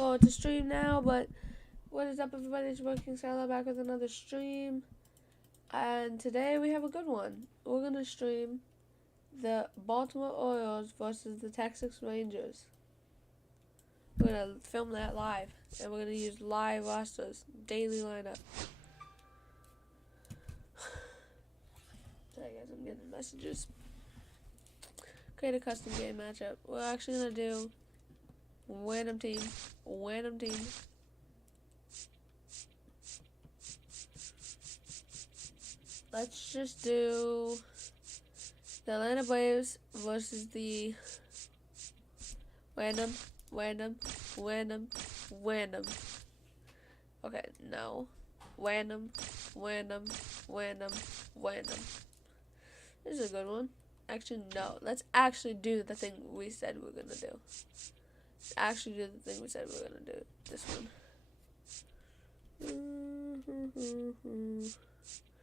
Well, it's a stream now, but what is up, everybody? It's Working Skylar back with another stream. And today we have a good one. We're going to stream the Baltimore Orioles versus the Texas Rangers. We're going to film that live. And we're going to use live rosters, daily lineup. Sorry guys, I'm getting messages. Create a custom game matchup. We're actually going to do random team. Let's just do the Atlanta Braves versus the random. Okay, no. Random. This is a good one. Actually, no. Let's actually do the thing we said we were gonna do. This one.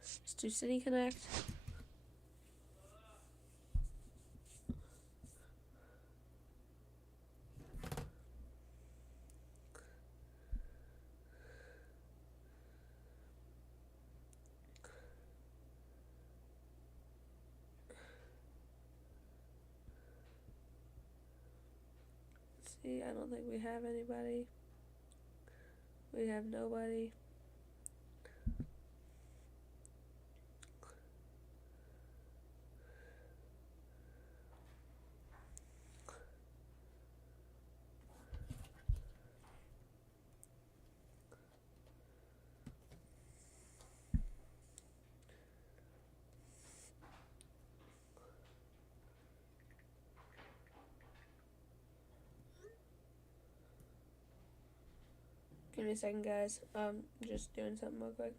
Let's do City Connect. See, I don't think we have anybody. We have nobody. Give me a second, guys. Just doing something real quick.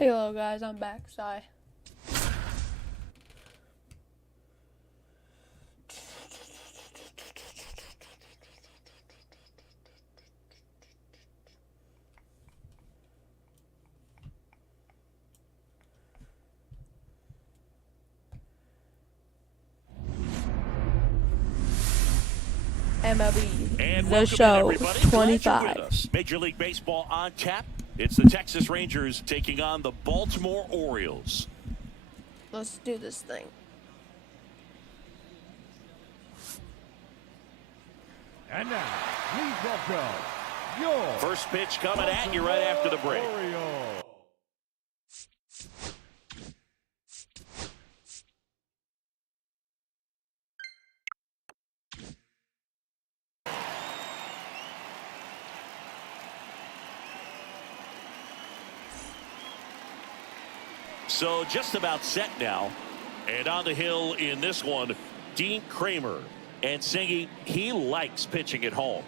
Hey, hello guys, I'm back. Sorry. MLB, And the welcome show, in, everybody. Glad you're 25. with us. Major League Baseball on tap. It's the Texas Rangers taking on the Baltimore Orioles. Let's do this thing. And now, please welcome your First pitch coming at you right after the break. Orioles. So just about set now. And on the hill in this one, Dean Kramer. And Singy, he likes pitching at home.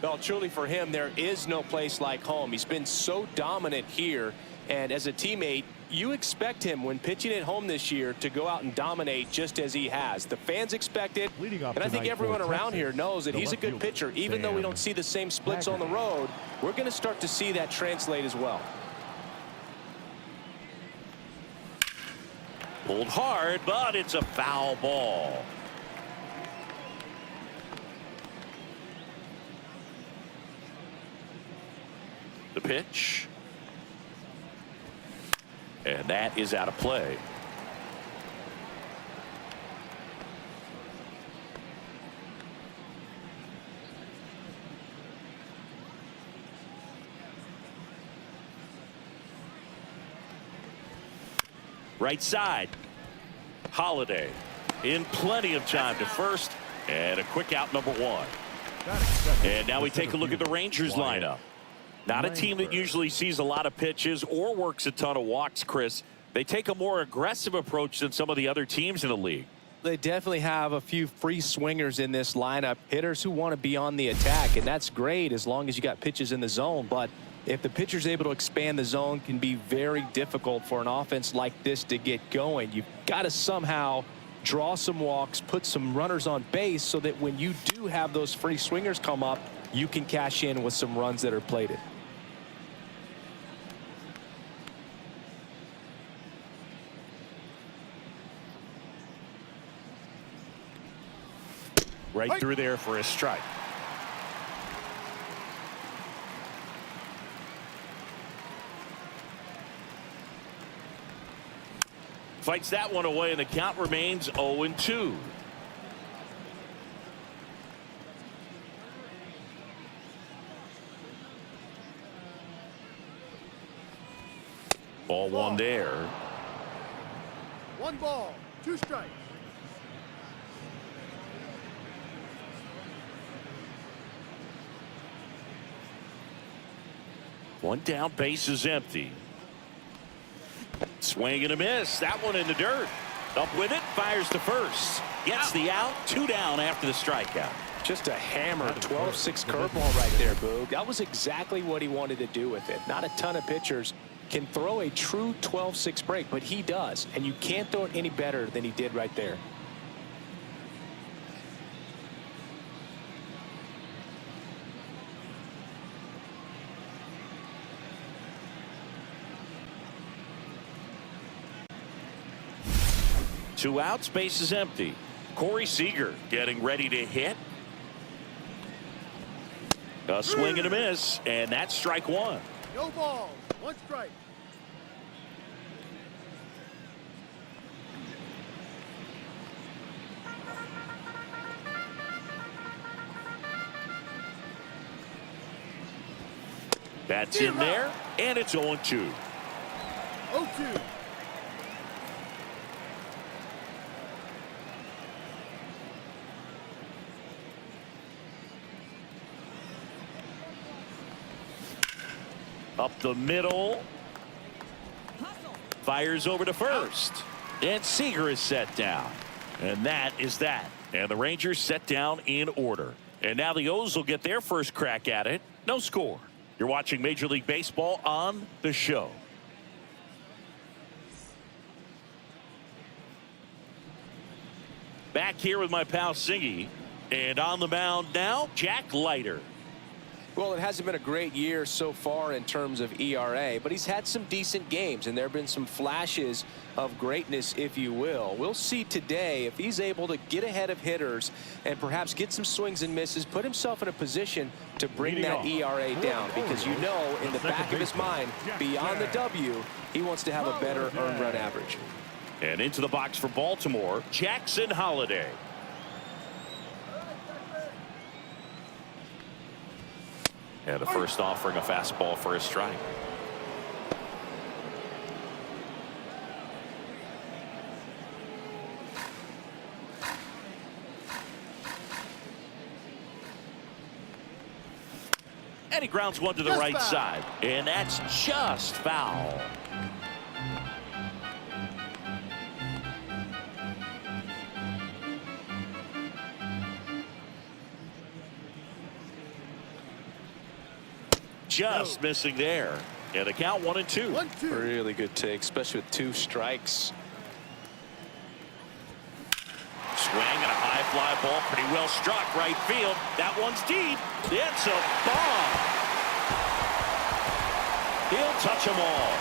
Well, truly for him, there is no place like home. He's been so dominant here. And as a teammate, you expect him when pitching at home this year to go out and dominate just as he has. The fans expect it. And I think everyone around here knows that he's a good pitcher. Even though we don't see the same splits on the road, we're going to start to see that translate as well. Pulled hard, but it's a foul ball. The pitch. And that is out of play. Right side. Holiday in plenty of time to first, and a quick out, number one. And now we take a look at the Rangers lineup. Not a team that usually sees a lot of pitches or works a ton of walks, Chris. They take a more aggressive approach than some of the other teams in the league. They definitely have a few free swingers in this lineup, hitters who want to be on the attack, and that's great as long as you got pitches in the zone. But if the pitcher's able to expand the zone, can be very difficult for an offense like this to get going. You've got to somehow draw some walks, put some runners on base so that when you do have those free swingers come up, you can cash in with some runs that are plated. Right through there for a strike. Fights that one away, and the count remains 0-2. Ball one there. 1 ball, 2 strikes. One down, base is empty. Swing and a miss. That one in the dirt. Up with it, fires to first. Gets the out, 2 down after the strikeout. Just a hammer 12-6 curveball right there, Boog. That was exactly what he wanted to do with it. Not a ton of pitchers can throw a true 12-6 break, but he does. And you can't throw it any better than he did right there. Two outs, base is empty. Corey Seager getting ready to hit. A swing and a miss, and that's strike one. No ball, 1 strike. That's in there, and it's 0-2. 0-2. Up the middle. Fires over to first. And Seager is set down. And that is that. And the Rangers set down in order. And now the O's will get their first crack at it. No score. You're watching Major League Baseball on the show. Back here with my pal Singy. And on the mound now, Jack Leiter. Well, it hasn't been a great year so far in terms of ERA, but he's had some decent games, and there have been some flashes of greatness, if you will. We'll see today if he's able to get ahead of hitters and perhaps get some swings and misses, put himself in a position to bring that ERA down, because you know in the back of his mind, beyond the W, he wants to have a better earned run average. And into the box for Baltimore, Jackson Holliday. And the first offering, a fastball for a strike. And he grounds one to the right side. And that's just foul. Just missing there. And the count 1-2. Really good take, especially with 2 strikes. Swing and a high fly ball, pretty well struck right field. That one's deep. It's a bomb. He'll touch them all.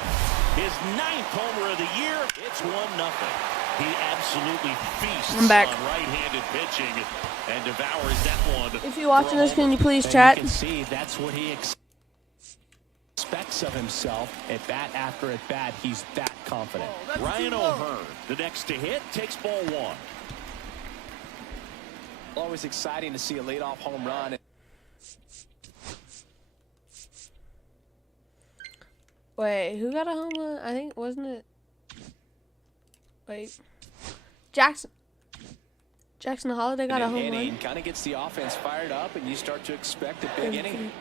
His 9th homer of the year. It's 1-0. He absolutely feasts on right-handed pitching and devours that one. If you're watching this, can you please chat? You can see that's what he expects of himself at bat after at bat. He's that confident. Ryan O'Hearn, the next to hit, takes ball 1. Always exciting to see a leadoff home run. Wait, who got a home run? I think, wasn't it? Wait. Jackson Holliday got a home run. Kind of gets the offense fired up, and you start to expect a big inning.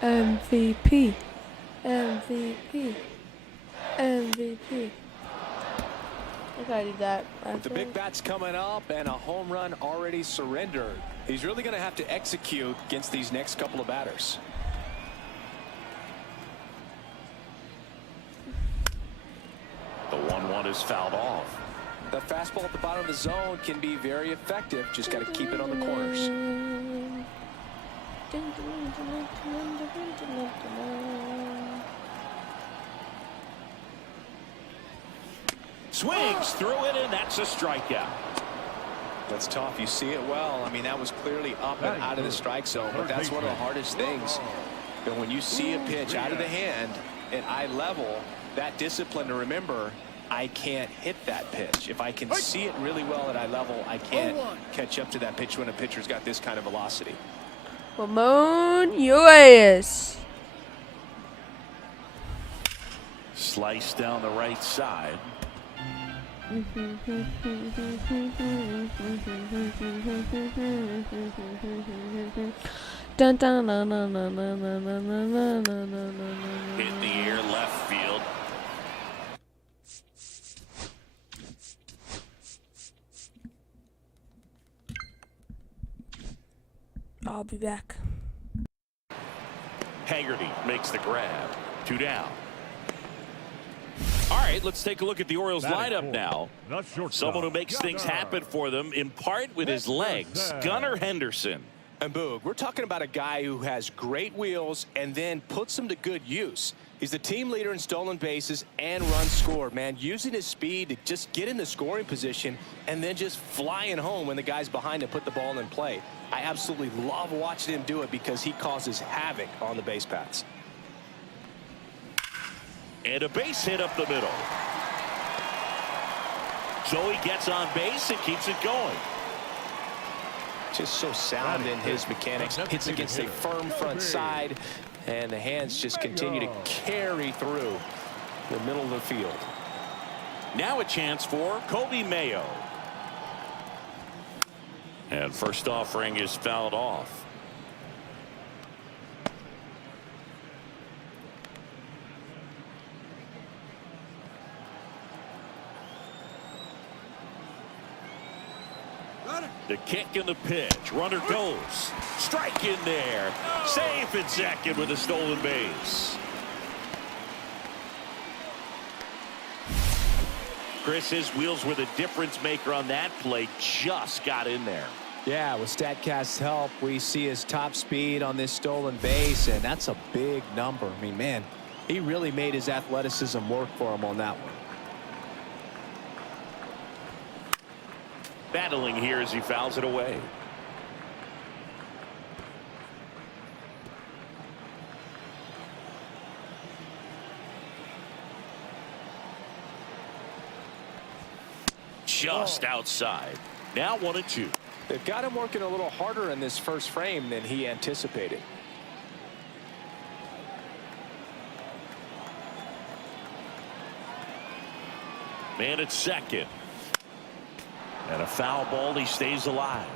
MVP. I gotta do that. With the big bats coming up and a home run already surrendered, he's really going to have to execute against these next couple of batters. The 1-1 is fouled off. The fastball at the bottom of the zone can be very effective. Just got to keep it on the corners. Swings through it, and that's a strikeout. That's tough. You see it well. I mean, that was clearly up and out of the strike zone, but that's one of the hardest things. And when you see a pitch out of the hand at eye level, that discipline to remember, I can't hit that pitch. If I can see it really well at eye level, I can't catch up to that pitch when a pitcher's got this kind of velocity. Ramon Urias. Slice down the right side. Dun, dun, dun, dun, dun, dun, dun, dun, Hit the air left field. I'll be back. Haggerty makes the grab. 2 down. All right, let's take a look at the Orioles lineup now. Someone who makes things happen for them, in part with his legs, Gunnar Henderson. And Boog, we're talking about a guy who has great wheels and then puts them to good use. He's the team leader in stolen bases and runs scored, man. Using his speed to just get in the scoring position and then just flying home when the guy's behind to put the ball in play. I absolutely love watching him do it because he causes havoc on the base paths. And a base hit up the middle. So he gets on base and keeps it going. Just so sound in his mechanics. Hits against a firm front side, and the hands just continue to carry through the middle of the field. Now a chance for Kobe Mayo. And first offering is fouled off. The kick and the pitch. Runner goes. Strike in there. Safe at second with a stolen base. Chris, his wheels were the difference maker on that play. Just got in there. Yeah, with StatCast's help, we see his top speed on this stolen base, and that's a big number. I mean, man, he really made his athleticism work for him on that one. Battling here as he fouls it away. Just outside. Now 1-2. They've got him working a little harder in this first frame than he anticipated. Man at second. And a foul ball. He stays alive.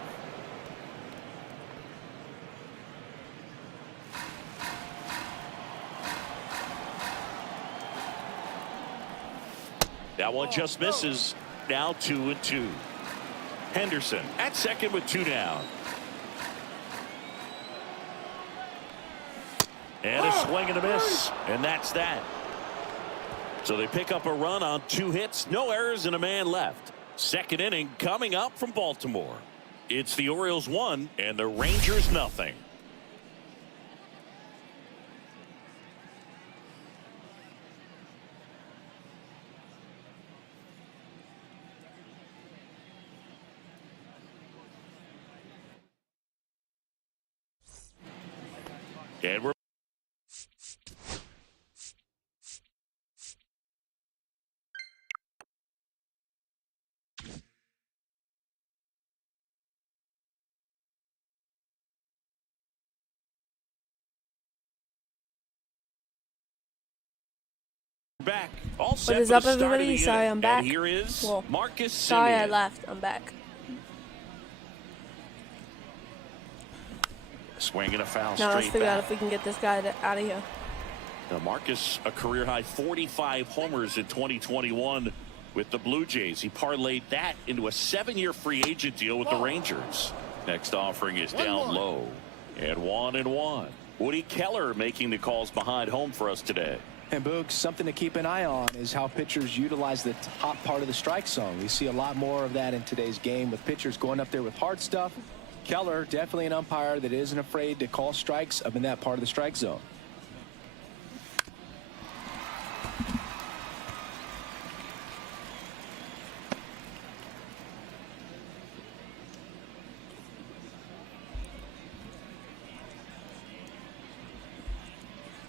That one just misses. Now 2-2. Henderson at second with 2 down. And a swing and a miss. And that's that. So they pick up a run on 2 hits, no errors, and a man left. Second inning coming up from Baltimore. It's the Orioles 1 and the Rangers nothing. And we're back. All set. What is for up, the start of everybody? the Sorry inning. I'm back. And here is Well, Marcus sorry I Semien. left. I'm back. Swing and a foul Now let's straight figure out back. if we can get this guy out of here. Now Marcus, a career high 45 homers in 2021 with the Blue Jays. He parlayed that into a 7-year free agent deal with the Rangers. Next offering is down low. And 1-1. Woody Keller making the calls behind home for us today. And Boog, something to keep an eye on is how pitchers utilize the top part of the strike zone. We see a lot more of that in today's game with pitchers going up there with hard stuff. Keller, definitely an umpire that isn't afraid to call strikes up in that part of the strike zone.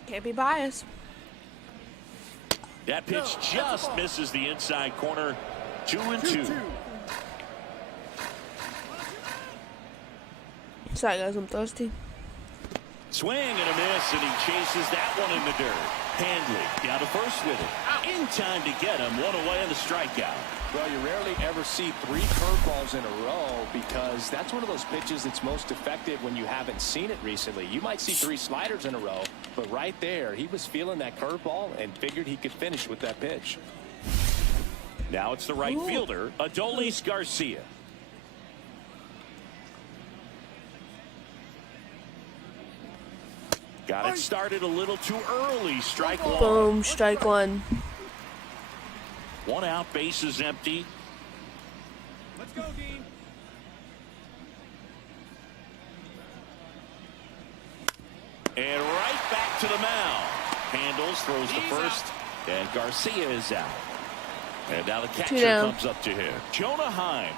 Can't be biased. That pitch just misses the inside corner. 2-2. Sorry guys, I'm thirsty. Swing and a miss, and he chases that one in the dirt. Handley down to first with it. In time to get him. One away on the strikeout. Well, you rarely ever see 3 curveballs in a row because that's one of those pitches that's most effective when you haven't seen it recently. You might see 3 sliders in a row, but right there, he was feeling that curveball and figured he could finish with that pitch. Now it's the right fielder, Adolis Garcia. Got it started a little too early. Strike one. Boom, strike one. 1 out, bases empty. Let's go, Dean. And right back to the mound. Handles, throws to first, and Garcia is out. And now the catcher down. comes up to him. Jonah Heim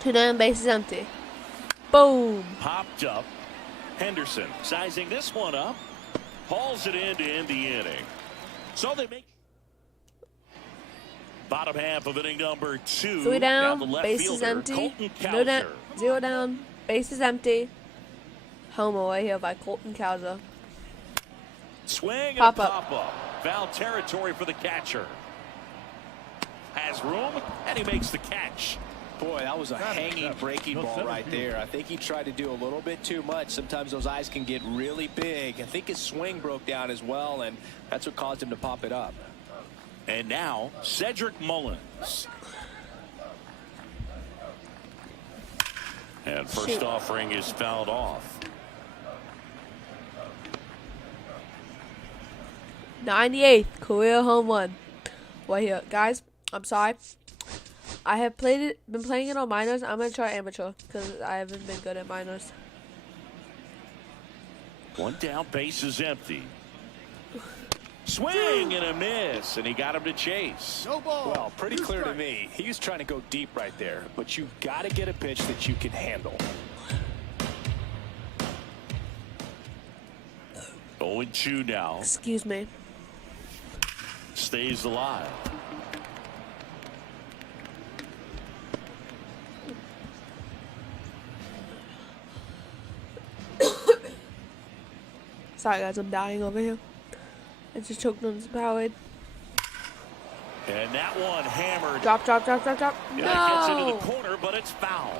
2 down, base is empty. Boom. popped up. Henderson sizing this one up. Hauls it in to end the inning. So they make bottom half of inning number 2. 3 Now down, the left base is fielder, empty. Colton No down, Cowser. 0 down, base is empty. Home away here by Colton Cowser. Swing and Pop a up. pop-up. Foul territory for the catcher. Has room, and he makes the catch. Boy, that was a hanging breaking ball right there. I think he tried to do a little bit too much. Sometimes those eyes can get really big. I think his swing broke down as well, and that's what caused him to pop it up. And now, Cedric Mullins. And first Shoot. offering is fouled off. 98th career home run. Right here, guys. I'm sorry. I have been playing it on minors. I'm gonna try amateur because I haven't been good at minors. One down, base is empty. Swing and a miss, and he got him to chase. No ball. Well, pretty clear to me. He was trying to go deep right there, but you've got to get a pitch that you can handle. 0-2 now. Excuse me. Stays alive. Sorry guys, I'm dying over here. I just choked on some Powerade. And that one hammered. Drop. Yeah, No! it gets into the corner, but it's foul.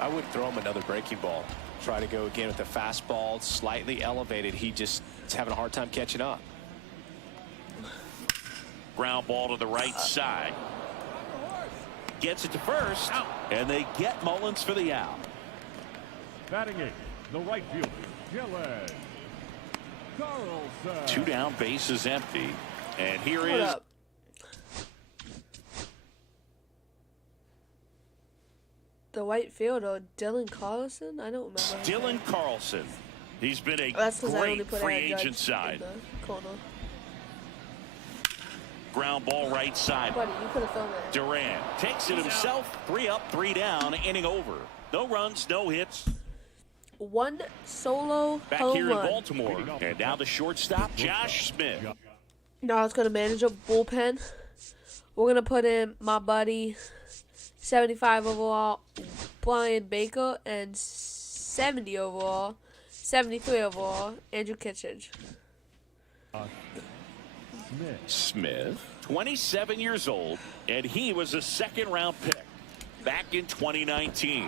I would throw him another breaking ball. Try to go again with the fastball, slightly elevated. He just is having a hard time catching up. Ground ball to the right side. Gets it to first, and they get Mullins for the out. Batting eight, the right fielder, Gillen. Carlson. 2 down, base is empty. And here Hold is up. The white fielder, Dylan Carlson? I don't remember. Dylan Carlson. He's been a That's because I only great put free Aaron Judge agent side. in the corner. Ground ball right side. Buddy, you could have filmed it. Duran takes it himself. 3 up, 3 down, inning over. No runs, no hits. One solo Back home here in run. Baltimore. And now the shortstop, Josh Smith. Now it's going to manage a bullpen. We're going to put in my buddy, 75 overall, Brian Baker, and 73 overall, Andrew Kittredge. Smith, 27 years old, and he was a second-round pick back in 2019.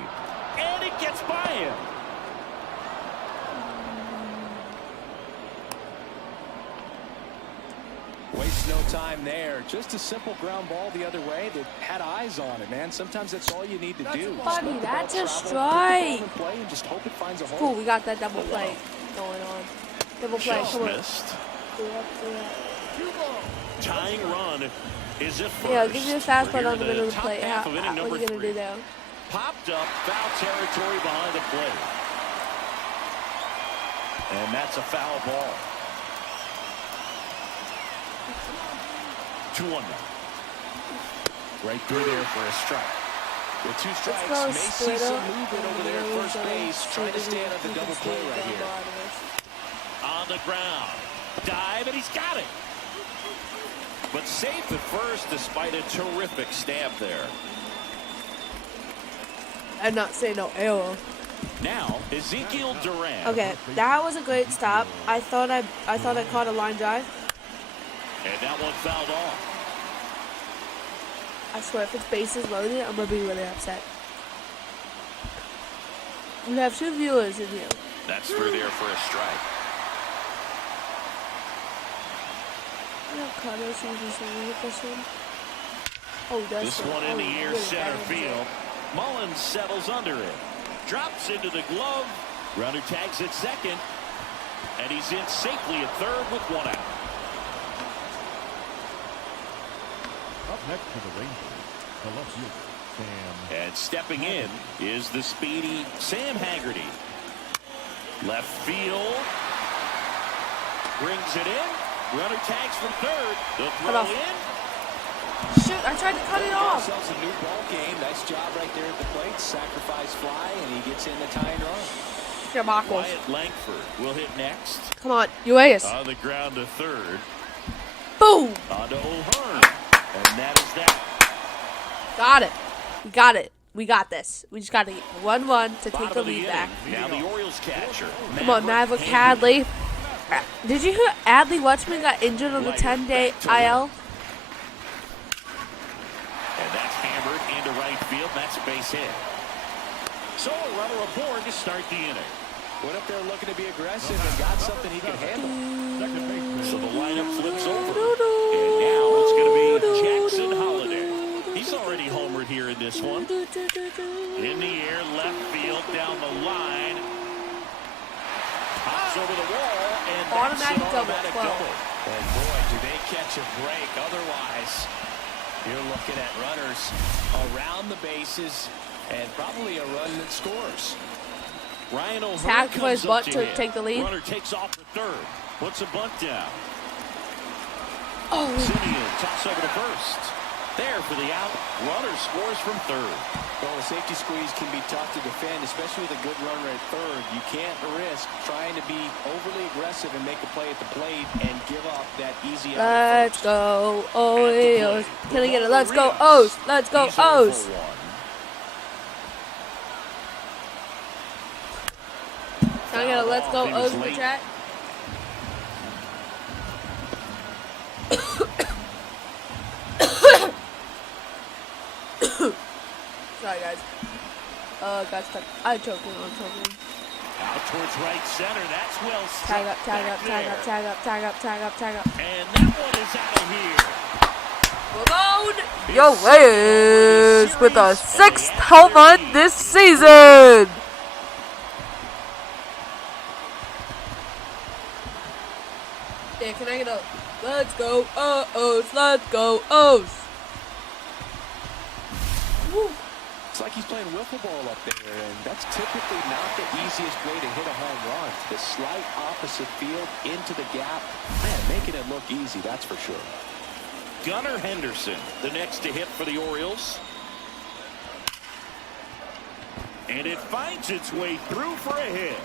And it gets by him. Waste no time there. Just a simple ground ball the other way that had eyes on it, man. Sometimes that's all you need to do. Buddy, Just let the that's ball a travel, strike. put the ball in play and just hope it finds a hole. Cool, we got that double play going on. Double play, come on. Missed. Tying run is at first. Yeah, give me a fast We're one on the here middle of the top plate. half What of are inning you number going to 3. do there? Popped up, foul territory behind the plate. And that's a foul ball. 2-1 now. Right through there for a strike. With 2 Let's strikes, go may see split some up. movement over there at first base, trying to stand up the double play right here. On the ground. Dive, and he's got it. But safe at first despite a terrific stab there. I'm not saying no error. Now, Ezekiel Duran. Okay, that was a great stop. I thought I caught a line drive. And that one fouled off. I swear, if it's bases loaded, I'm gonna be really upset. We have 2 viewers in here. That's through there for a strike. Yeah, Carlos uses with this one. Oh, that's This one in the air center field. Mullins settles under it. Drops into the glove. Runner tags at second. And he's in safely at third with 1 out. Up next to the Rangers, the left fielder, Sam. And stepping in is the speedy Sam Haggerty. Left field. Brings it in. Runner tags from third. The throw off. in. Shoot, I tried to cut it off. Themselves a new ball game. Nice job right there at the plate. Sacrifice fly, and he gets in the tying run. Shabackles. Wyatt Langford will hit next. Come on, Uas. On the ground to third. Boom. On to O'Hearn. And that is that. Got it. We got it. We got this. We just got to get 1-1 to take Bottom the of the lead inning. back. Now the Orioles catcher. Come on, Maverick Hadley. Did you hear Adley Watchman got injured on the 10-day IL? And that's hammered into right field. That's a base hit. So a runner aboard to start the inning. Went up there looking to be aggressive and got something he could handle. Second baseman. So the lineup flips over. And now it's going to be Jackson Holliday. He's already homered here in this one. In the air, left field, down the line. Pops over the wall, and that's an automatic double. And boy, do they catch a break. Otherwise, You're looking at runners around the bases and probably a run that scores. Ryan O'Hearn Tag for his comes up butt to to hit. take the lead. Runner takes off for third. Puts a bunt down. Oh, Simeon toss over to first. There for the out. Runner scores from third. Well, a safety squeeze can be tough to defend, especially with a good runner at third. You can't risk trying to be overly aggressive and make a play at the plate and give up that easy out at let's first. go, O's. Can I get it? Let's go, O's. Let's go, He's over O's. for one. Can I get a let's go, He was O's in the late. chat? Sorry, guys. Got stuck. I choked him. I'm choking. Out towards right center. That's well Tag struck up, tag back up, tag there. up, tag up, tag up, tag up, tag up. And that one is out of here. Ramon, your Rays with a 6th home run this season. Yeah, can I get a let's go, O's, let's go, O's. Woo. It's like he's playing wiffle ball up there, and that's typically not the easiest way to hit a home run. The slight opposite field into the gap. Man, making it look easy, that's for sure. Gunnar Henderson, the next to hit for the Orioles. And it finds its way through for a hit.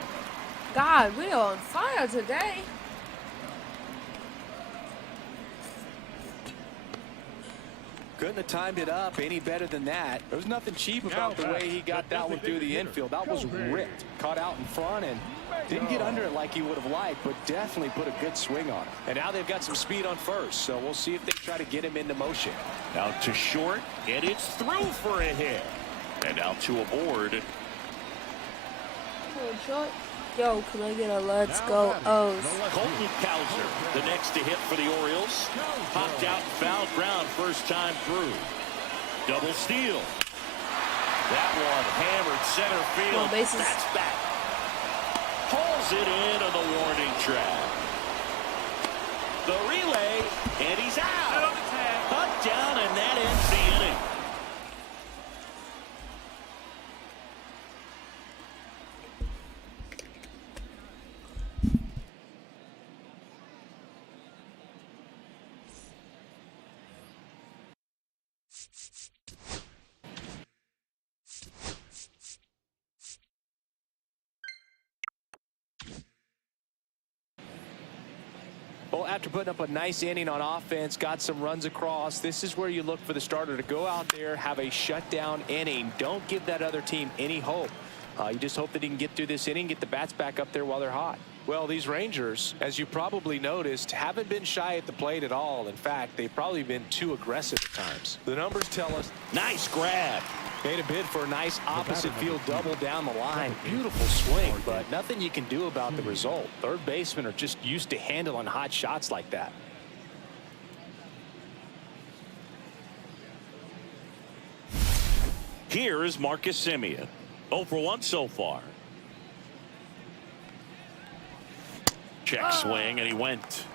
God, we are on fire today. Couldn't have timed it up any better than that. There was nothing cheap about the way he got that one through the infield. That was ripped. Caught out in front and didn't get under it like he would have liked, but definitely put a good swing on it. And now they've got some speed on first, so we'll see if they try to get him into motion. Out to short, and it's through for a hit. And out to aboard. Hold short. Yo, can I get a let's go, O's? Colton Cowser, the next to hit for the Orioles. Popped out and fouled ground first time through. Double steal. That one hammered center field. No bases. That's back. Pulls it in on the warning track. The relay, and he's out. Cut down, and that ends the inning. Well, after putting up a nice inning on offense, got some runs across, this is where you look for the starter to go out there, have a shutdown inning. Don't give that other team any hope. You just hope that he can get through this inning, get the bats back up there while they're hot. Well, these Rangers, as you probably noticed, haven't been shy at the plate at all. In fact, they've probably been too aggressive at times. The numbers tell us. Nice grab. Made a bid for a nice opposite field double down the line. Beautiful swing, but nothing you can do about the result. Third basemen are just used to handling hot shots like that. Here is Marcus Simeon. 0 for 1 so far. Check swing, and he went.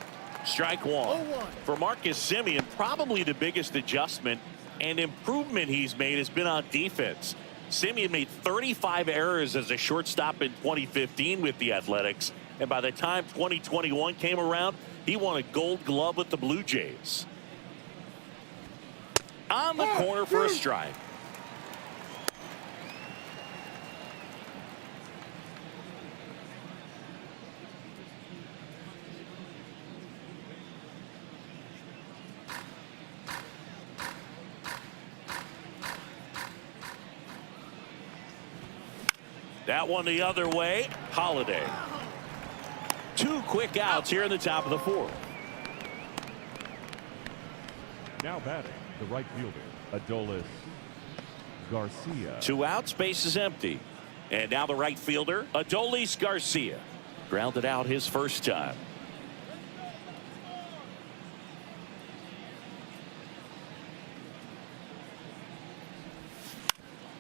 Strike one. For Marcus Simeon, probably the biggest adjustment and improvement he's made has been on defense. Simeon made 35 errors as a shortstop in 2015 with the Athletics, and by the time 2021 came around, he won a Gold Glove with the Blue Jays. On the corner for a strike. That one the other way. Holiday. 2 quick outs here in the top of the 4th. Now batting, the right fielder, Adolis Garcia. 2 outs, base is empty. And now the right fielder, Adolis Garcia. Grounded out his first time.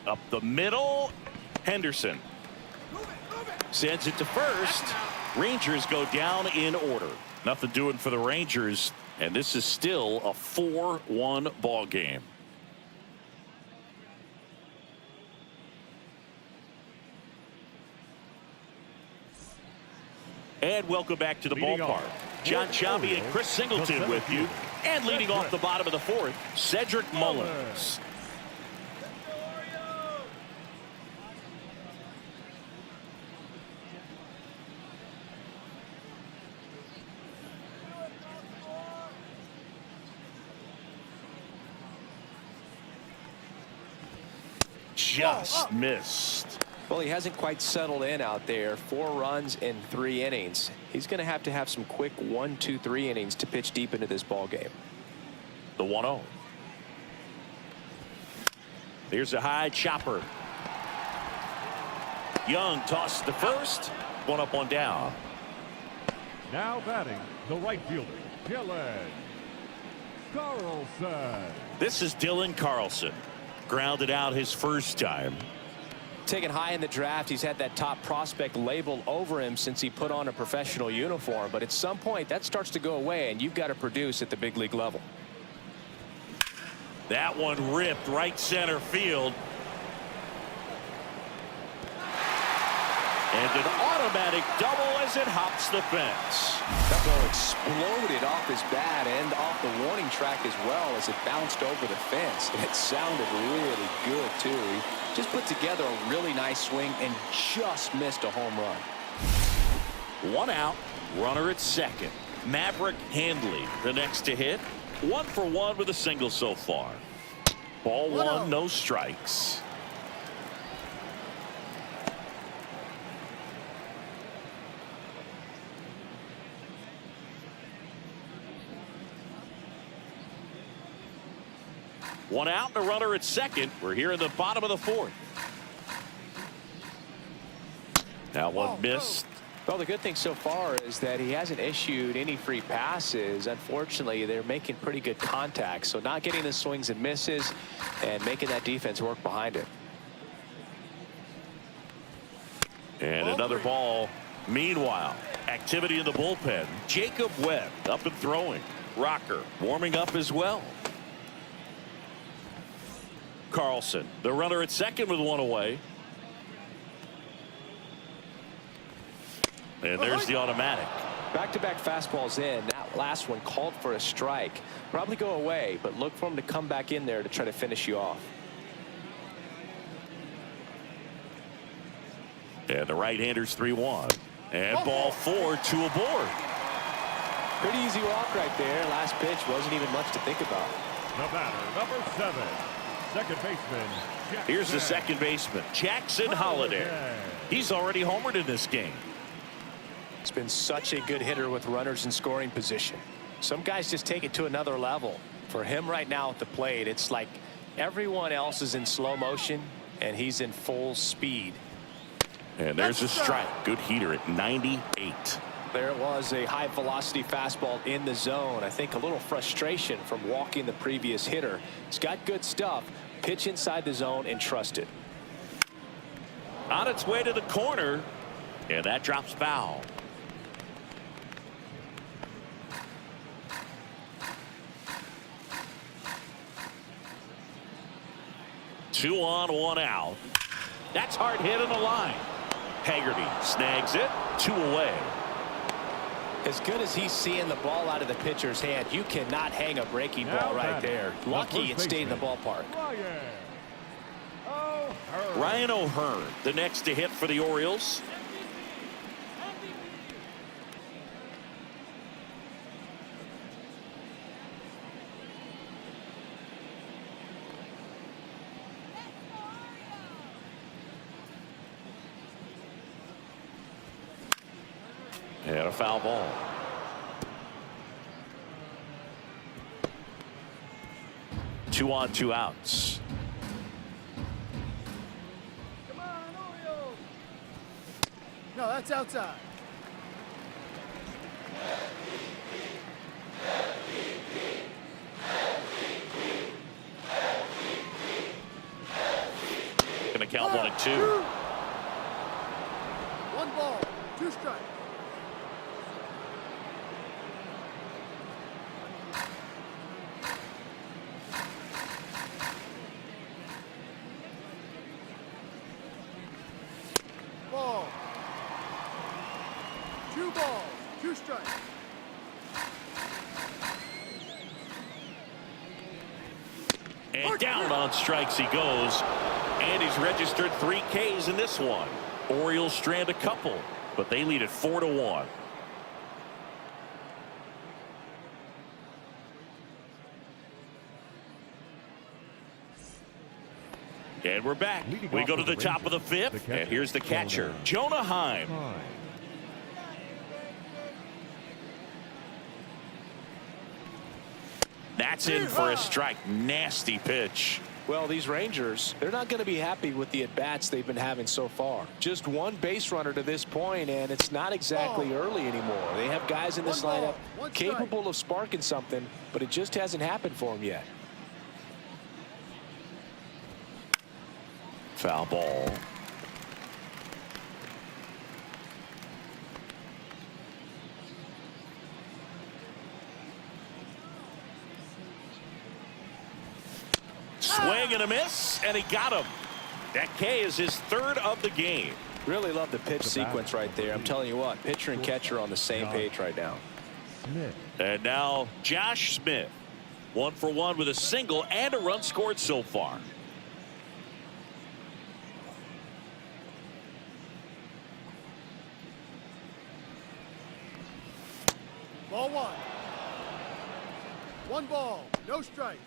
Up the middle, Henderson. Sends it to first. Rangers go down in order. Nothing doing for the Rangers. And this is still a 4-1 ball game. And welcome back to the ballpark. John Sciambi and Chris Singleton with you. And leading off the bottom of the fourth, Cedric Mullins. Just missed. Well, he hasn't quite settled in out there. 4 runs in 3 innings. He's going to have some quick 1, 2, 3 innings to pitch deep into this ball game. The 1-0. Here's a high chopper. Young tosses to first. 1 up, 1 down. Now batting, the right fielder, Dylan Carlson. This is Dylan Carlson. Grounded out his first time. Taken high in the draft, he's had that top prospect label over him since he put on a professional uniform. But at some point, that starts to go away, and you've got to produce at the big league level. That one ripped right center field. And an automatic double as it hops the fence. That ball exploded off his bat and off the warning track as well as it bounced over the fence. And it sounded really good, too. He just put together a really nice swing and just missed a home run. 1 out, runner at second. Maverick Handley, the next to hit. 1 for 1 with a single so far. Ball 1, no strikes. One out and a runner at second. We're here in the bottom of the fourth. Now one missed. Well, the good thing so far is that he hasn't issued any free passes. Unfortunately, they're making pretty good contact. So not getting the swings and misses and making that defense work behind it. And another ball. Meanwhile, activity in the bullpen. Jacob Webb up and throwing. Rocker warming up as well. Carlson, the runner at second with 1 away. And there's the automatic. Back-to-back fastballs in. That last one called for a strike. Probably go away, but look for him to come back in there to try to finish you off. And the right-hander's 3-1. And ball 4, 2 aboard. Pretty easy walk right there. Last pitch wasn't even much to think about. The batter, number 7, second baseman, Jackson. Here's the second baseman, Jackson Holliday. He's already homered in this game. It's been such a good hitter with runners in scoring position. Some guys just take it to another level. For him right now at the plate, it's like everyone else is in slow motion and he's in full speed. And there's a strike. Good heater at 98. There was a high velocity fastball in the zone. I think a little frustration from walking the previous hitter. He's got good stuff. Pitch inside the zone and trust it. On its way to the corner. And that drops foul. Two on, 1 out. That's hard hit in the line. Haggerty snags it. 2 away. As good as he's seeing the ball out of the pitcher's hand, you cannot hang a breaking ball right there. Lucky it stayed in the ballpark. Ryan O'Hearn, the next to hit for the Orioles. And a foul ball. Two on, 2 outs. Come on, Orioles. No, that's outside. Gonna count 1 and 2. 1 ball, 2 strikes. strike. And down on strikes he goes. And he's registered 3 Ks in this one. Orioles strand a couple, but they lead it 4-1. And we're back. We go to the top of the 5th, and here's the catcher, Jonah Heim. That's in for a strike. Nasty pitch. Well, these Rangers, they're not going to be happy with the at-bats they've been having so far. Just one base runner to this point, and it's not exactly early anymore. They have guys in this lineup capable of sparking something, but it just hasn't happened for them yet. Foul ball. Swing and a miss, and he got him. That K is his 3rd of the game. Really love the pitch sequence right there. I'm telling you what, pitcher and catcher on the same page right now. And now Josh Smith, 1 for 1 with a single and a run scored so far. Ball 1. 1 ball, no strikes.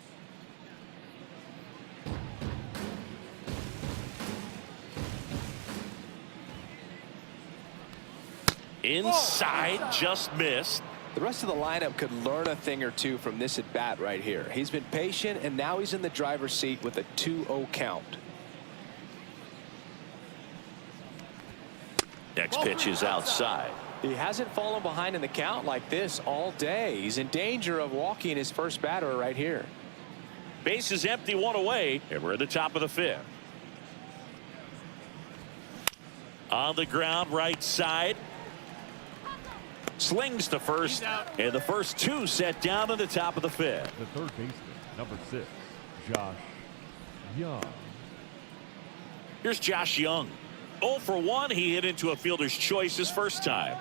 Inside, just missed. The rest of the lineup could learn a thing or two from this at bat right here. He's been patient, and now he's in the driver's seat with a 2-0 count. Next pitch is outside. He hasn't fallen behind in the count like this all day. He's in danger of walking his first batter right here. Base is empty, 1 away, and we're at the top of the 5th. On the ground, right side. Slings to first, and the first 2 set down in the top of the 5th. The third baseman, number 6, Josh Young. Here's Josh Young. 0 for 1. He hit into a fielder's choice his first time.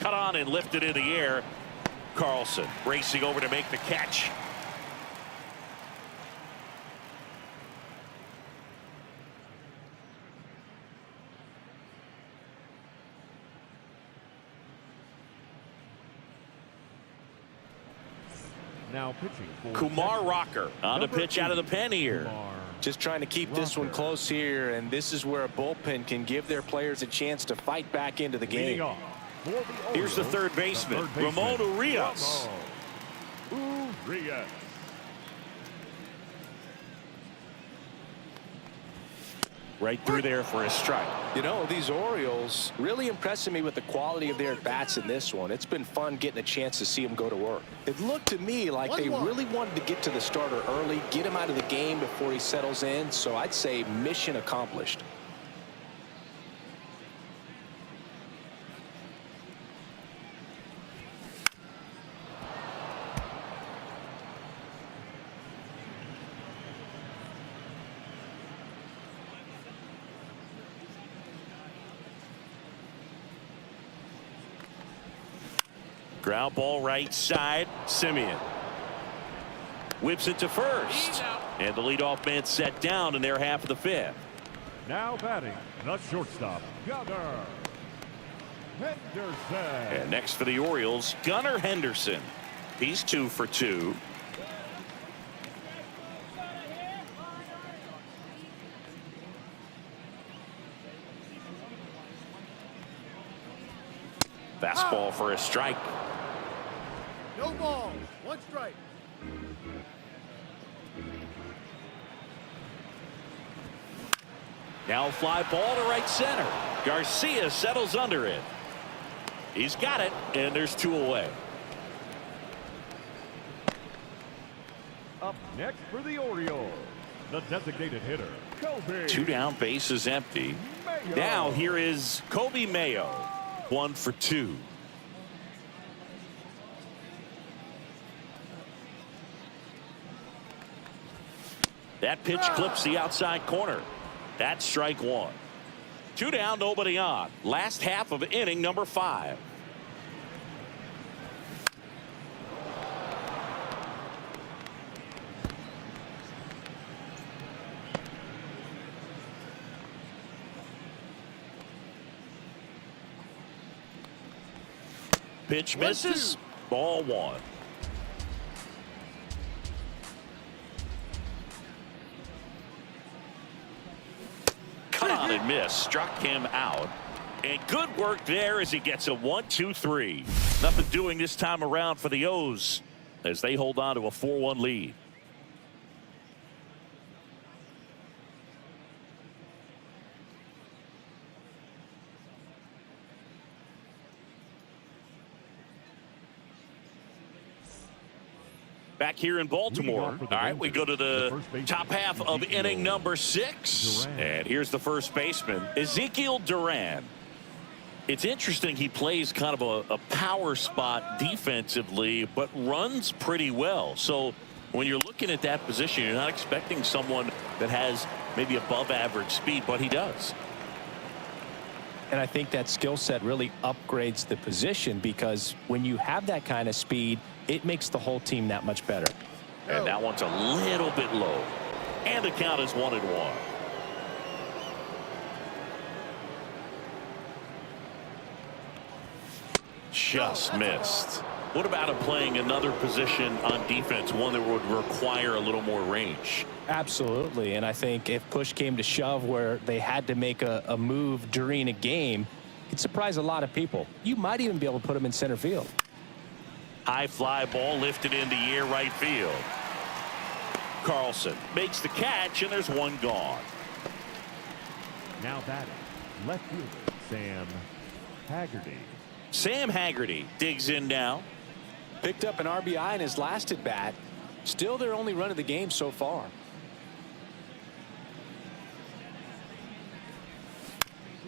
Cut on and lifted in the air. Carlson racing over to make the catch. Now pitching for Kumar Rocker on the pitch out of the pen here. Just trying to keep this one close here, and this is where a bullpen can give their players a chance to fight back into the game. Here's the third baseman, Ramon Urias. Right through there for a strike. You know, these Orioles really impressing me with the quality of their at-bats in this one. It's been fun getting a chance to see them go to work. It looked to me like they really wanted to get to the starter early, get him out of the game before he settles in, so I'd say mission accomplished. Ground ball right side. Simeon whips it to first, and the leadoff man set down in their half of the 5th. Now batting, the shortstop, Gunnar Henderson. And next for the Orioles, Gunnar Henderson. He's 2 for 2. Fastball for a strike. No ball, 1 strike. Now a fly ball to right center. Garcia settles under it. He's got it, and there's 2 away. Up next for the Orioles, the designated hitter, Kobe. 2 down, base is empty. Mayo. Now here is Kobe Mayo, 1 for 2. That pitch clips the outside corner. That's strike one. 2 down, nobody on. Last half of inning number 5. Pitch misses. Ball 1. Cut on and miss. Struck him out. And good work there as he gets a 1-2-3. Nothing doing this time around for the O's as they hold on to a 4-1 lead. Back here in Baltimore. All right, we go to the top half of inning number 6. And here's the first baseman, Ezekiel Duran. It's interesting, he plays kind of a power spot defensively, but runs pretty well. So when you're looking at that position, you're not expecting someone that has maybe above average speed, but he does. And I think that skill set really upgrades the position, because when you have that kind of speed, it makes the whole team that much better. And that one's a little bit low. And the count is 1-1. Just missed. What about him playing another position on defense, one that would require a little more range? Absolutely. And I think if push came to shove where they had to make a move during a game, it'd surprise a lot of people. You might even be able to put him in center field. High fly ball lifted into the air right field. Carlson makes the catch, and there's one gone. Now batting, left fielder Sam Haggerty. Sam Haggerty digs in now. Picked up an RBI in his last at bat. Still their only run of the game so far.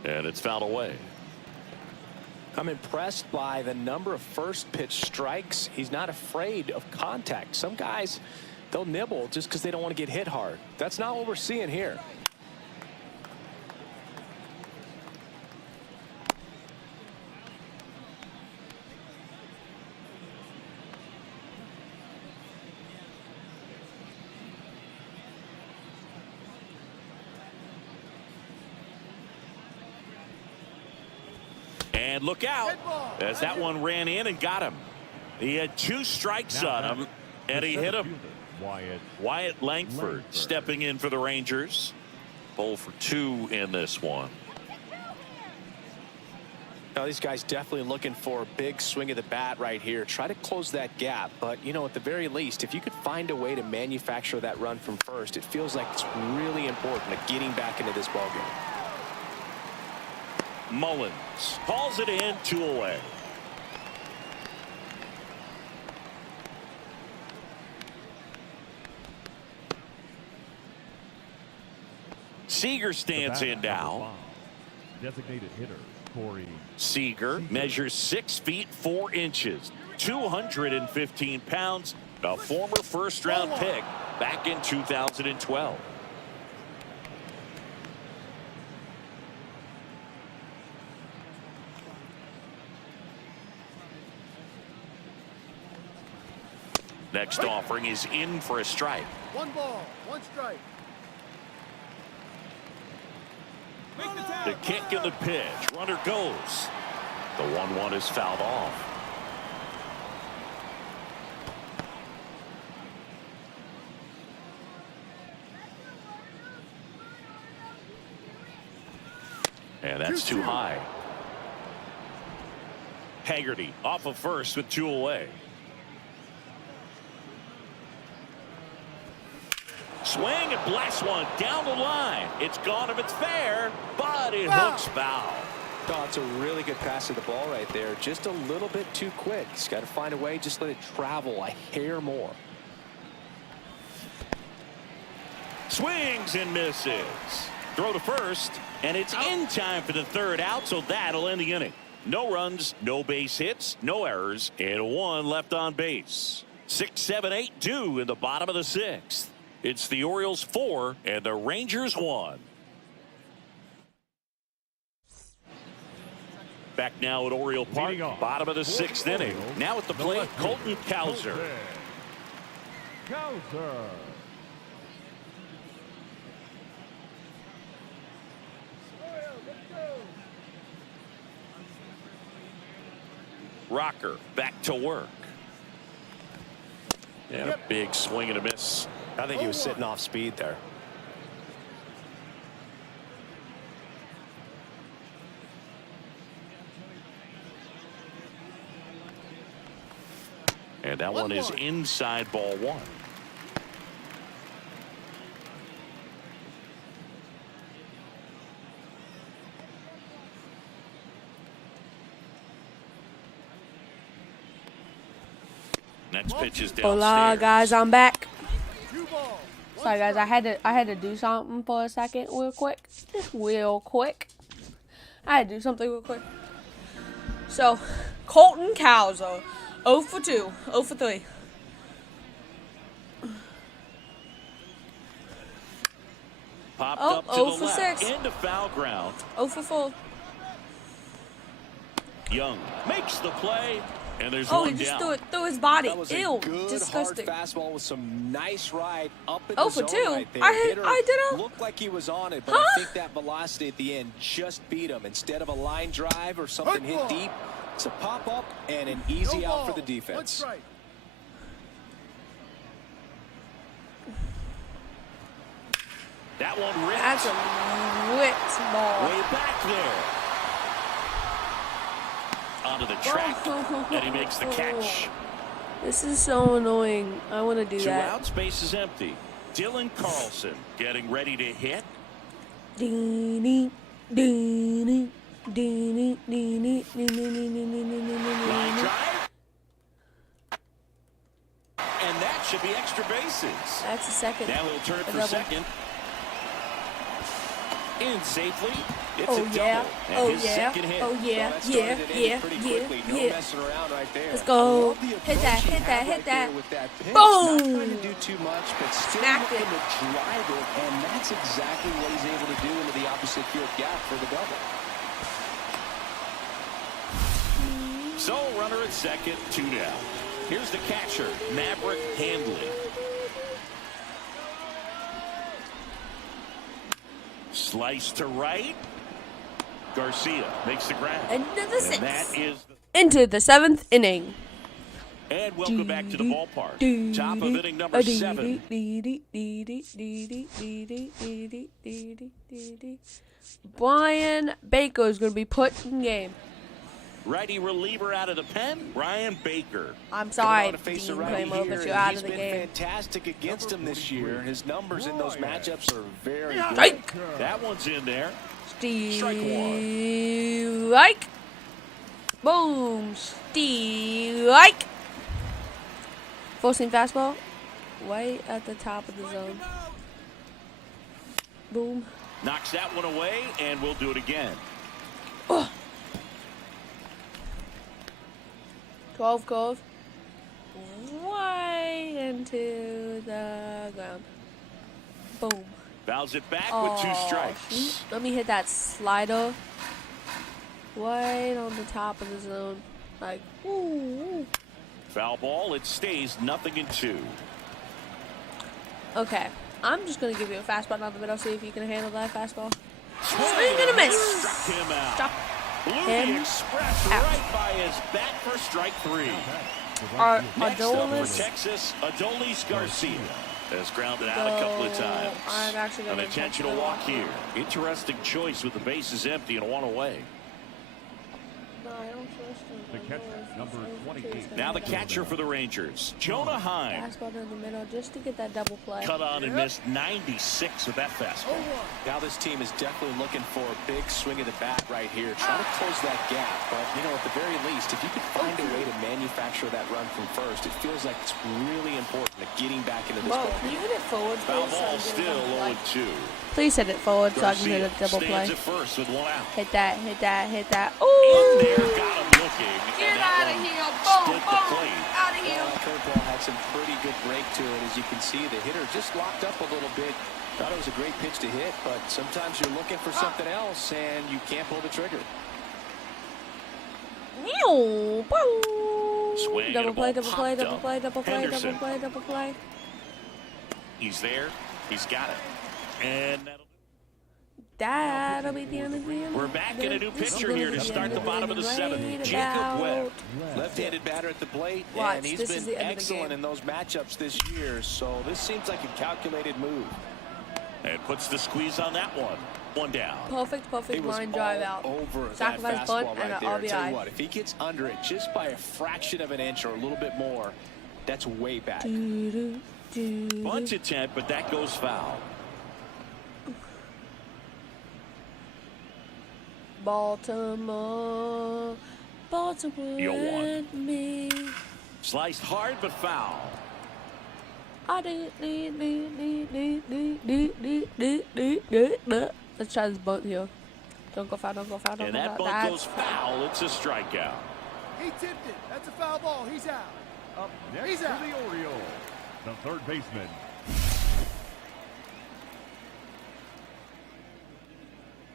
And it's fouled away. I'm impressed by the number of first pitch strikes. He's not afraid of contact. Some guys, they'll nibble just because they don't want to get hit hard. That's not what we're seeing here. And look out, as that one ran in and got him. He had 2 strikes on him, and he hit him. Wyatt Langford stepping in for the Rangers. 0 for 2 in this one. Now, these guys definitely looking for a big swing of the bat right here. Try to close that gap. But, you know, at the very least, if you could find a way to manufacture that run from first, it feels like it's really important to getting back into this ballgame. Mullins hauls it in, 2 away. Seager stands in now. Designated hitter Corey Seager measures 6 feet 4 inches, 215 pounds, a former first-round pick back in 2012. Next offering is in for a strike. 1 ball, 1 strike. The kick and the pitch. Runner goes. The 1-1 is fouled off. And that's too high. Haggerty off of first with 2 away. Swing and blast one down the line. It's gone if it's fair, but it hooks foul. Oh, it's a really good pass to the ball right there. Just a little bit too quick. He's got to find a way. Just let it travel a hair more. Swings and misses. Throw to first, and it's in time for the 3rd out, so that'll end the inning. No runs, no base hits, no errors, and 1 left on base. 6, 7, 8 due in the bottom of the 6th. It's the Orioles 4 and the Rangers 1. Back now at Oriole Park, bottom of the 6th inning. Now at the plate, Colton Cowser. Rocker back to work. And a big swing and a miss. I think he was sitting off speed there. And that one is inside ball 1. Next pitch is downstairs. Hola, guys, I'm back. Sorry, guys, I had to do something for a second, real quick. I had to do something real quick. So, Colton Cowser, 0 for 2, 0 for 3. Popped up to 0 the for left 6. into foul ground. 0 for 4. Young makes the play, and there's Oh, one he just down. threw it through his body. That was Ew, a good, disgusting. hard fastball with some nice ride up in 0 the for zone 2. right there. I did a... Looked like he was on it, but I think that velocity at the end just beat him. Instead of a line drive or something hit deep, it's a pop-up and an easy out for the defense. That one ripped. That's a whipped ball. Way back there. Onto the track, and he makes the catch. This is so annoying. I want to do 2 that. outs, base is empty. Dylan Carlson getting ready to hit. Line drive. And that should be extra bases. That's a second. Now he'll turn for double. second. In safely. It's Oh, a yeah. double. And Oh, his yeah. second hit. Oh, yeah. Well, that Yeah. started it Yeah. pretty Yeah. quickly. No Yeah. messing around right there. Let's I go. love the Hit approach that. he Hit had that. right Hit there that. with that pitch. Boom. Not trying to do too much, but still Smacked looking it. to drive it, and that's exactly what he's able to do into the opposite field gap for the double. So runner at second, 2 down. Here's the catcher, Maverick Handley. Slice to right. Garcia makes the grab. Into the And 6th. that is Into the 7th inning. and welcome back to the ballpark. Top of inning number 7. Brian Baker is going to be put in game. Righty reliever out of the pen, Ryan Baker. I'm sorry, Coming on to face Dean the righty Kramer, here, but you're out he's of the been game. fantastic against him this year. His numbers in those matchups are very good. Strike! That one's in there. Strike! Boom! Strike! Full-seam fastball. Right at the top of the zone. Boom. Knocks that one away, and we'll do it again. 12 goes right into the ground. Boom. Fouls it back with 2 strikes. Shoot. Let me hit that slider right on the top of the zone. Like, ooh. Foul ball, it stays 0-2. Okay. I'm just going to give you a fastball down the middle, see if you can handle that fastball. Swing and a miss. Struck him out. Stop. Blew him the express out. right by his bat for strike 3. Next up for Texas, Adolis Garcia has grounded out a couple of times. I'm actually An gonna intentional touch walk that. here. Interesting choice with the bases empty and 1 away. No, I don't trust him. The catcher, number 28. Now the catcher for the Rangers, Jonah Heim. Fastball in the middle just to get that double play. Cut on and missed 96 with that fastball. Now this team is definitely looking for a big swing of the bat right here. Try to close that gap. But, you know, at the very least, if you could find a way to manufacture that run from first, it feels like it's really important to getting back into this Bro, ball. can you hit it forward, Foul please? ball still 0-2. Please hit it forward so I can hit Garcia a double play. stands at first with 1 out. Hit that, hit that, hit that. In Ooh! there, got him looking. Get and out that of one here. Boom, split the boom. plate. Out of here. Curveball had got some pretty good break to it. As you can see, the hitter just locked up a little bit. Thought it was a great pitch to hit, but sometimes you're looking for something else, and you can't pull the trigger. Swing Double and a play, ball double play, popped double up. play, double play, double Henderson. play, double play. He's there. He's got it. And That'll be the end of the end. we're back in a new This is pitcher gonna here be to the start end the of bottom of the inning seventh. right Jacob about. Webb. Left-handed batter at the plate, Watch, and he's this is been the end of the excellent game. in those matchups this year, so this seems like a calculated move. And puts the squeeze on that one. One down. Perfect It was line drive all out. over that Sacrifice bunt fastball and right an there. I tell RBI. you what, if he gets under it just by a fraction of an inch or a little bit more, that's way back. Bunch attempt, but that goes foul. Baltimore, You'll want. and me. Sliced hard, but foul. Let's try this bunt here. Don't go foul, don't go foul, don't And go that foul. bunt That's goes foul. It's a strikeout. He tipped it. That's a foul ball. He's out. Up next He's for out. the Orioles, the third baseman,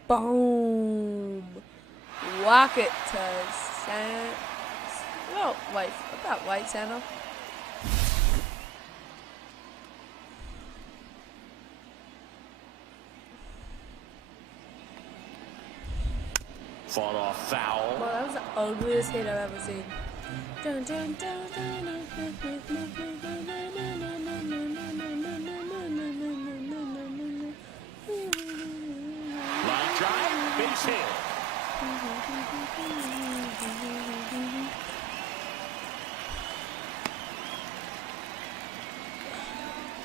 Boom. Walk it to San. Oh, wait. What about White Santa? Fought off foul. Well, that was the ugliest hit I've ever seen. Line drive, base hit.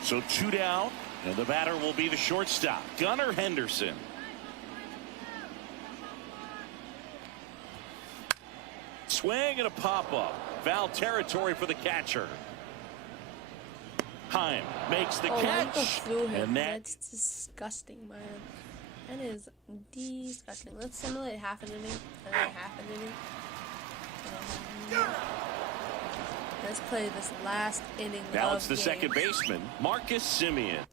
So 2 down, and the batter will be the shortstop, Gunnar Henderson. Swing and a pop-up. Foul territory for the catcher. Heim makes the Oh, what the catch. flew him. And that That's disgusting, man. That is disgusting. Let's simulate half an inning. And then half an inning. Let's play this last inning now of it's the games. second baseman, Marcus Semien.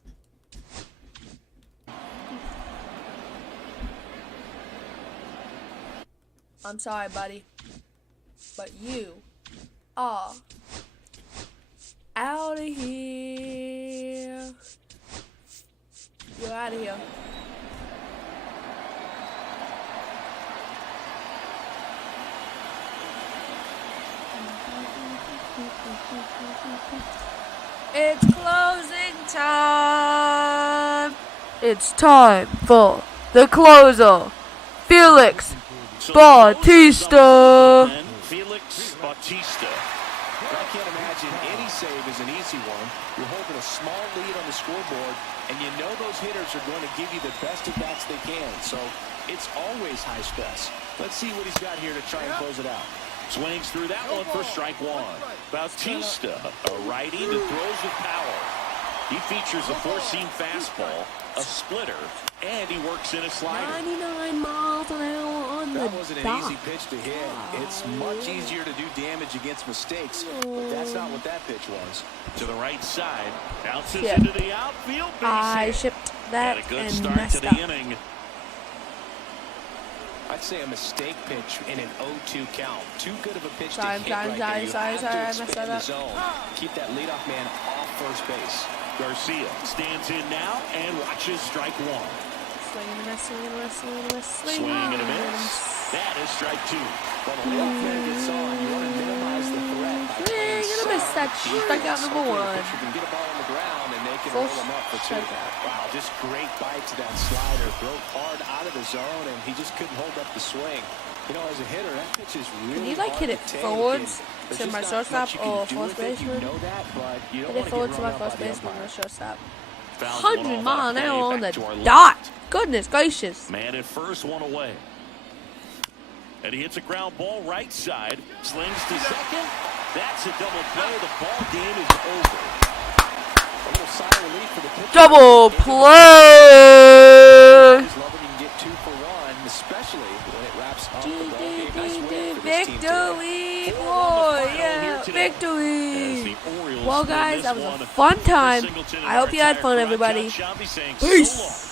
I'm sorry, buddy. But you are out of here. You're out of here. It's closing time. It's time for the closer, Felix So Bautista. Felix Bautista. I can't imagine any save is an easy one. You're holding a small lead on the scoreboard, and you know those hitters are going to give you the best at-bats they can. So it's always high stress. Let's see what he's got here to try and close it out. Swings through that one for strike one. Bautista, a righty that throws with power. He features a four-seam fastball, a splitter, and he works in a slider. 99 miles an hour on the That wasn't an dot. easy pitch to hit. It's much easier to do damage against mistakes, but that's not what that pitch was. To the right side, bounces Ship. into the outfield. Base I hit. shipped And that a good and start to messed the up. inning. I'd say a mistake pitch in an 0-2 count. Too good of a pitch Sorry, to hit right there. You sorry, have sorry, I to messed expand that the up. zone. Keep that leadoff man off first base. Garcia stands in now and watches strike one. Swing and a miss, swing and a miss, swing and a miss, Swing and a miss. That is strike two. When a leadoff man gets on, you want to minimize the threat by Swing playing and a miss. soft That's defense. strikeout number Hopefully one. the pitcher can get a ball on the ground and they can Full roll him up for two. strikeout. Wow, just great bite to that slider. Broke hard out of the zone, and he just couldn't hold up the swing. You know, as a hitter, that pitch is really Can you like hard hit it to take, forwards and there's to just my not shortstop much you can or do fourth with it. baseman? You know that, but you don't Hit it want to forward get to run my out by first the baseman, umpire. my shortstop. Fouls 100 one off mile our an play. hour on Back the to our dot. left. Goodness gracious. Man at first, one away. And he hits a ground ball right side. Slings to second. That's a double play. The ball game is over. A little sigh of relief for the pitcher. Double play. He's loving you can get 2 for 1, especially when it wraps up the ball game. Nice win for this team today. Victory, boy, yeah, As victory. the Orioles Well, guys, that was a fun time. I hope you had fun, everybody. Peace.